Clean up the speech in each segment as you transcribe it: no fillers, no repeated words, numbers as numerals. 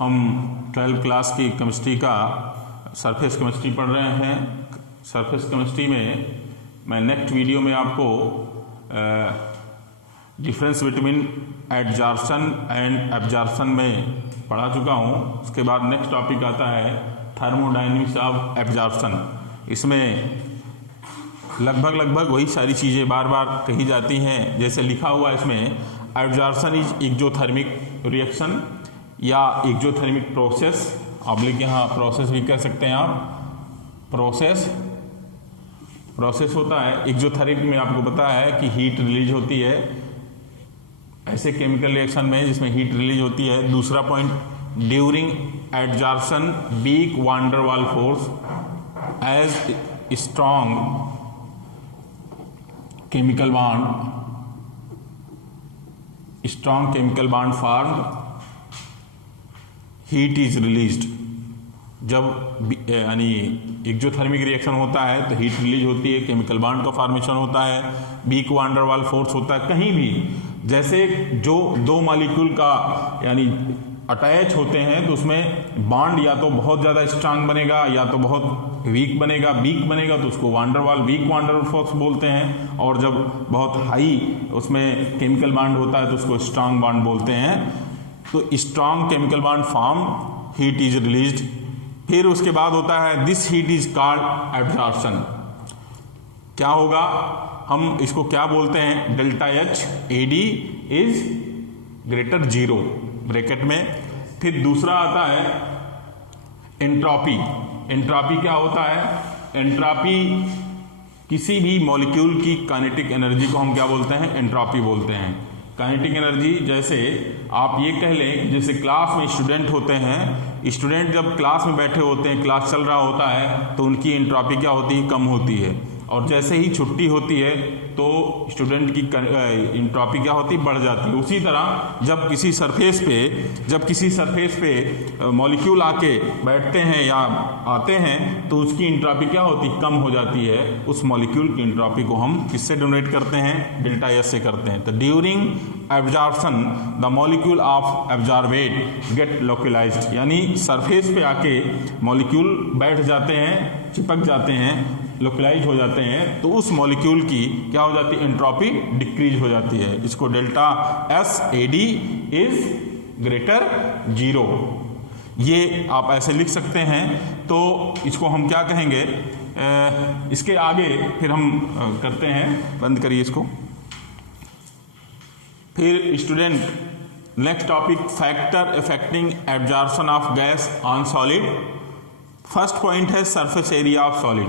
हम 12th class की chemistry का सरफेस केमिस्ट्री पढ़ रहे हैं। सरफेस केमिस्ट्री में मैं नेक्स्ट वीडियो में आपको difference between adsorption and absorption में पढ़ा चुका हूँ। उसके बाद नेक्स्ट टॉपिक आता है थर्मोडायनेमिक्स ऑफ एब्जॉर्प्शन। इसमें लगभग वही सारी चीज़ें बार बार कही जाती हैं। जैसे लिखा हुआ इसमें एब्जॉर्प्शन इज एक्सोथर्मिक रिएक्शन या एक्सोथर्मिक प्रोसेस, ऑब्लिक यहाँ प्रोसेस भी कह सकते हैं आप। प्रोसेस होता है एक्सोथर्मिक में, आपको पता है कि हीट रिलीज होती है ऐसे केमिकल रिएक्शन में जिसमें हीट रिलीज होती है। दूसरा point, during adsorption weak van der Waals force as strong chemical bond form heat is released. जब यानी एक्सोथर्मिक रिएक्शन होता है तो हीट रिलीज होती है, केमिकल बॉन्ड का फॉर्मेशन होता है, week van der Waals force होता है। कहीं भी जैसे जो दो मॉलिक्यूल का यानी अटैच होते हैं तो उसमें बॉन्ड या तो बहुत ज़्यादा स्ट्रांग बनेगा या तो बहुत वीक बनेगा। वीक बनेगा तो उसको week van der Waals force बोलते हैं, और जब बहुत हाई उसमें केमिकल बॉन्ड होता है तो उसको स्ट्रांग बॉन्ड बोलते हैं। तो strong chemical bond form, heat is released. फिर उसके बाद होता है this heat is called absorption. क्या होगा, हम इसको क्या बोलते हैं, delta H AD is greater 0 bracket में। फिर दूसरा आता है एंट्रोपी। एंट्रोपी क्या होता है, एंट्रोपी किसी भी मॉलिक्यूल की काइनेटिक एनर्जी को हम क्या बोलते हैं, एंट्रोपी बोलते हैं। काइनेटिक एनर्जी, जैसे आप ये कह लें जैसे क्लास में स्टूडेंट होते हैं, स्टूडेंट जब क्लास में बैठे होते हैं, क्लास चल रहा होता है तो उनकी एंट्रोपी क्या होती है, कम होती है। और जैसे ही छुट्टी होती है तो स्टूडेंट की एंट्रोपी क्या होती है, बढ़ जाती है। उसी तरह जब किसी सरफेस पे मॉलिक्यूल आके बैठते हैं या आते हैं तो उसकी एंट्रोपी क्या होती है, कम हो जाती है। उस मॉलिक्यूल की एंट्रोपी को हम किससे डोनेट करते हैं, डेल्टा एस से करते हैं। तो during absorption the molecule of absorbate get localized, यानी सरफेस पे आके मॉलिक्यूल बैठ जाते हैं, चिपक जाते हैं, लोकलाइज हो जाते हैं, तो उस मॉलिक्यूल की क्या हो जाती है, एंट्रोपी डिक्रीज हो जाती है। इसको delta S AD is greater 0, ये आप ऐसे लिख सकते हैं। तो इसको हम क्या कहेंगे, इसके आगे फिर हम करते हैं, बंद करिए इसको। फिर student next topic, factor affecting absorption of gas on solid. First point है सरफेस एरिया ऑफ सॉलिड।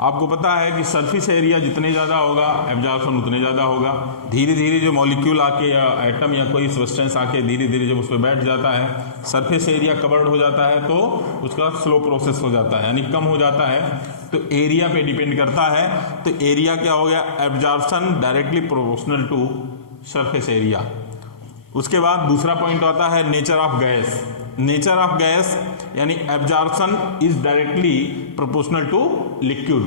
आपको पता है कि सरफेस एरिया जितने ज़्यादा होगा एब्जॉर्प्शन उतने ज़्यादा होगा। धीरे धीरे जो मॉलिक्यूल आके या एटम या कोई सब्सटेंस आके धीरे धीरे जब उस पर बैठ जाता है, सरफेस एरिया कवर्ड हो जाता है तो उसका स्लो प्रोसेस हो जाता है, यानी कम हो जाता है। तो एरिया पे डिपेंड करता है। तो एरिया क्या हो गया, absorption directly proportional to surface area. उसके बाद दूसरा पॉइंट आता है nature of gas. Nature of gas यानी absorption is directly proportional to liquid.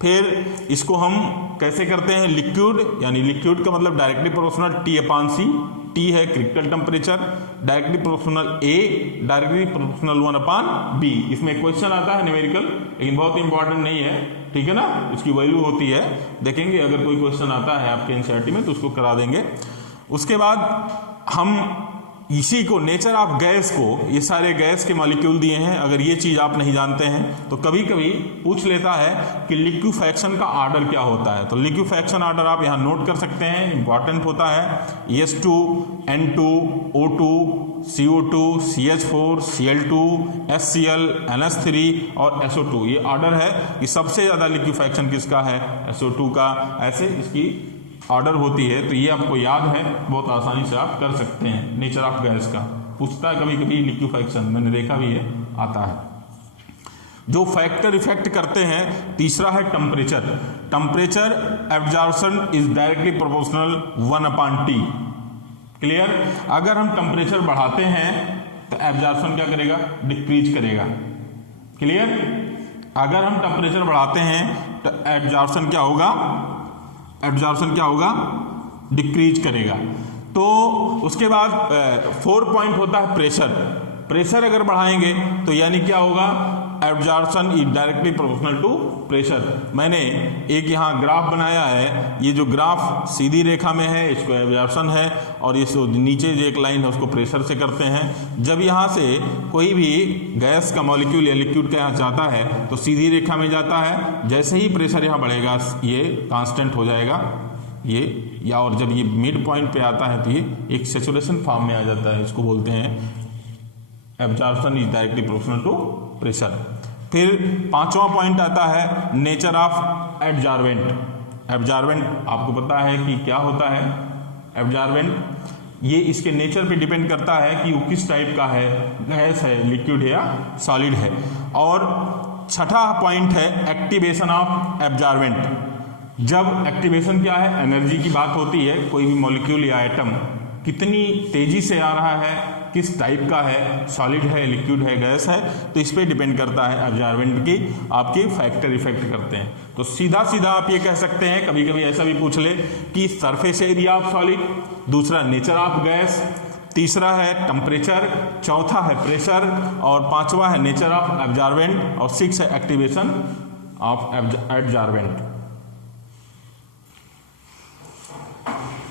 फिर इसको हम कैसे करते हैं, लिक्विड यानी लिक्विड का मतलब डायरेक्टली प्रोपोर्शनल T/C। T है critical temperature, directly proportional A, directly proportional 1/B। इसमें क्वेश्चन आता है न्यूमेरिकल, लेकिन बहुत इंपॉर्टेंट नहीं है, ठीक है ना। इसकी वैल्यू होती है, देखेंगे अगर कोई क्वेश्चन आता है आपके एनसीईआरटी में तो उसको करा देंगे। उसके बाद हम इसी को नेचर ऑफ गैस को, ये सारे गैस के मॉलिक्यूल दिए हैं, अगर ये चीज़ आप नहीं जानते हैं तो कभी कभी पूछ लेता है कि लिक्विफैक्शन का ऑर्डर क्या होता है। तो लिक्विफैक्शन ऑर्डर आप यहाँ नोट कर सकते हैं, इंपॉर्टेंट होता है। S2 N2 O2 CO2 CH4 Cl2 HCl NH3 और SO2, ये ऑर्डर है कि सबसे ज़्यादा लिक्विफैक्शन किसका है, SO2 का। ऐसे इसकी ऑर्डर होती है, तो ये आपको याद है, बहुत आसानी से आप कर सकते हैं। नेचर ऑफ गैस का पूछता है कभी कभी लिक्विफैक्शन, मैंने देखा भी है, आता है। जो फैक्टर इफेक्ट करते हैं, तीसरा है temperature. Temperature absorption is directly proportional 1/T। Clear. अगर हम टेम्परेचर बढ़ाते हैं तो एब्जॉर्प्शन क्या करेगा, डिक्रीज करेगा। क्लियर। अगर हम टेम्परेचर बढ़ाते हैं तो एब्जॉर्प्शन क्या होगा, डिक्रीज करेगा। तो उसके बाद 4 पॉइंट होता है प्रेशर। प्रेशर अगर बढ़ाएंगे तो यानी क्या होगा, absorption is directly proportional to pressure. मैंने एक यहाँ ग्राफ बनाया है, ये जो ग्राफ सीधी रेखा में है इसको एब्जॉर्प्शन है, और ये नीचे जो एक लाइन है उसको प्रेशर से करते हैं। जब यहाँ से कोई भी गैस का मॉलिक्यूल या लिक्विड का यहाँ जाता है तो सीधी रेखा में जाता है, जैसे ही प्रेशर यहाँ बढ़ेगा ये कांस्टेंट हो जाएगा ये, या और जब ये मिड पॉइंट पे आता है तो ये एक सैचुरेशन फॉर्म में आ जाता है, इसको बोलते हैं absorption is directly proportional to pressure. फिर पांचवा पॉइंट आता है नेचर ऑफ एब्जॉर्बेंट। एब्जॉर्बेंट आपको पता है कि क्या होता है एब्जॉर्बेंट, ये इसके नेचर पे डिपेंड करता है कि वो किस टाइप का है, गैस है, लिक्विड है या सॉलिड है। और छठा पॉइंट है एक्टिवेशन ऑफ एब्जॉर्बेंट। जब एक्टिवेशन क्या है, एनर्जी की बात होती है, कोई भी मॉलिक्यूल या एटम कितनी तेजी से आ रहा है, किस टाइप का है, सॉलिड है, लिक्विड है, गैस है, तो इस पे डिपेंड करता है एब्जॉर्बेंट की आपकी फैक्टर इफेक्ट करते हैं। तो सीधा सीधा आप ये कह सकते हैं, कभी कभी ऐसा भी पूछ ले कि सरफेस एरिया ऑफ सॉलिड, दूसरा नेचर ऑफ गैस, तीसरा है टेम्परेचर, चौथा है प्रेशर, और पांचवा है नेचर ऑफ एब्जॉर्बेंट, और सिक्स है एक्टिवेशन ऑफ एब्जॉर्बेंट।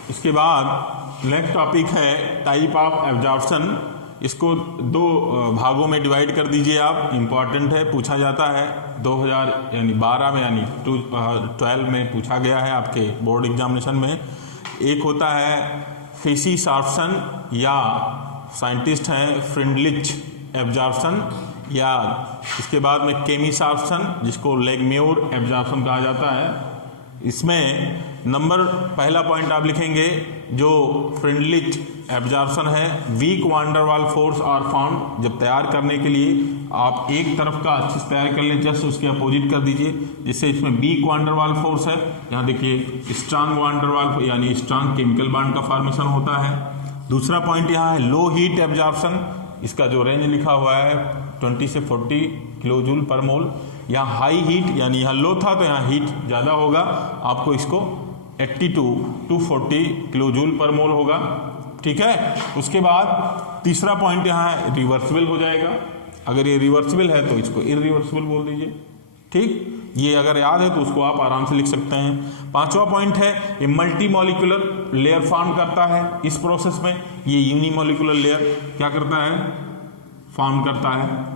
इसके बाद नेक्स्ट टॉपिक है टाइप ऑफ एब्जॉर्प्शन। इसको दो भागों में डिवाइड कर दीजिए आप, इंपॉर्टेंट है, पूछा जाता है 2012 में यानी 12 में पूछा गया है आपके बोर्ड एग्जामिनेशन में। एक होता है फिशिसॉर्प्शन या साइंटिस्ट हैं फ्रिंडलिच एब्जॉर्प्शन, या इसके बाद में केमिसॉर्प्शन जिसको लेगम्योर एब्जॉर्प्शन कहा जाता है। इसमें नंबर पहला पॉइंट आप लिखेंगे जो फ्रिंडलिच एब्जॉर्प्शन है, week van der Waals force are found. जब तैयार करने के लिए आप एक तरफ का अच्छे से तैयार कर लें, जस्ट उसके अपोजिट कर दीजिए, जिससे इसमें week van der Waals force है। यहाँ देखिए स्ट्रांग वान डर वाल यानी स्ट्रांग केमिकल बॉन्ड का फॉर्मेशन होता है। दूसरा पॉइंट यहाँ है लो हीट एब्जॉर्प्शन, इसका जो रेंज लिखा हुआ है 20 से 40 किलो जूल पर मोल। यहाँ हाई हीट यानी यहाँ लो था तो यहाँ हीट ज़्यादा होगा, आपको इसको 82 to 40 किलो जूल पर मोल होगा, ठीक है। उसके बाद तीसरा पॉइंट यहाँ है रिवर्सिबल हो जाएगा, अगर ये रिवर्सिबल है तो इसको इरिवर्सिबल बोल दीजिए, ठीक। ये अगर याद है तो उसको आप आराम से लिख सकते हैं। पांचवा पॉइंट है ये मल्टी मॉलिक्यूलर लेयर फॉर्म करता है इस प्रोसेस में। ये यूनिमॉलिक्यूलर लेयर क्या करता है, फॉर्म करता है।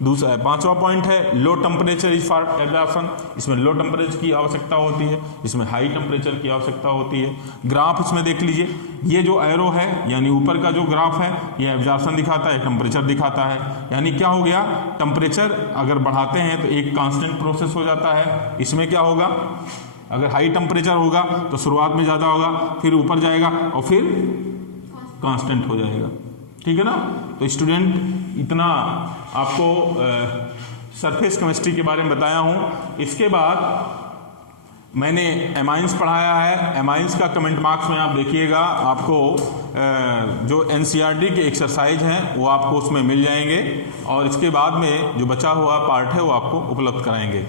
दूसरा है पांचवा पॉइंट है low temperature is for absorption. इसमें लो टेम्परेचर की आवश्यकता होती है, इसमें हाई टेम्परेचर की आवश्यकता होती है। ग्राफ इसमें देख लीजिए, ये जो एरो है यानी ऊपर का जो ग्राफ है ये एब्जॉर्प्शन दिखाता है, टेम्परेचर दिखाता है। यानी क्या हो गया, टेम्परेचर अगर बढ़ाते हैं तो एक कांस्टेंट प्रोसेस हो जाता है। इसमें क्या होगा, अगर हाई टेम्परेचर होगा तो शुरुआत में ज़्यादा होगा, फिर ऊपर जाएगा और फिर कांस्टेंट हो जाएगा, ठीक है ना। तो स्टूडेंट इतना आपको सरफेस केमिस्ट्री के बारे में बताया हूँ। इसके बाद मैंने एमाइंस पढ़ाया है। एमाइंस का कमेंट मार्क्स में आप देखिएगा, आपको जो एनसीईआरटी के एक्सरसाइज हैं वो आपको उसमें मिल जाएंगे, और इसके बाद में जो बचा हुआ पार्ट है वो आपको उपलब्ध कराएंगे।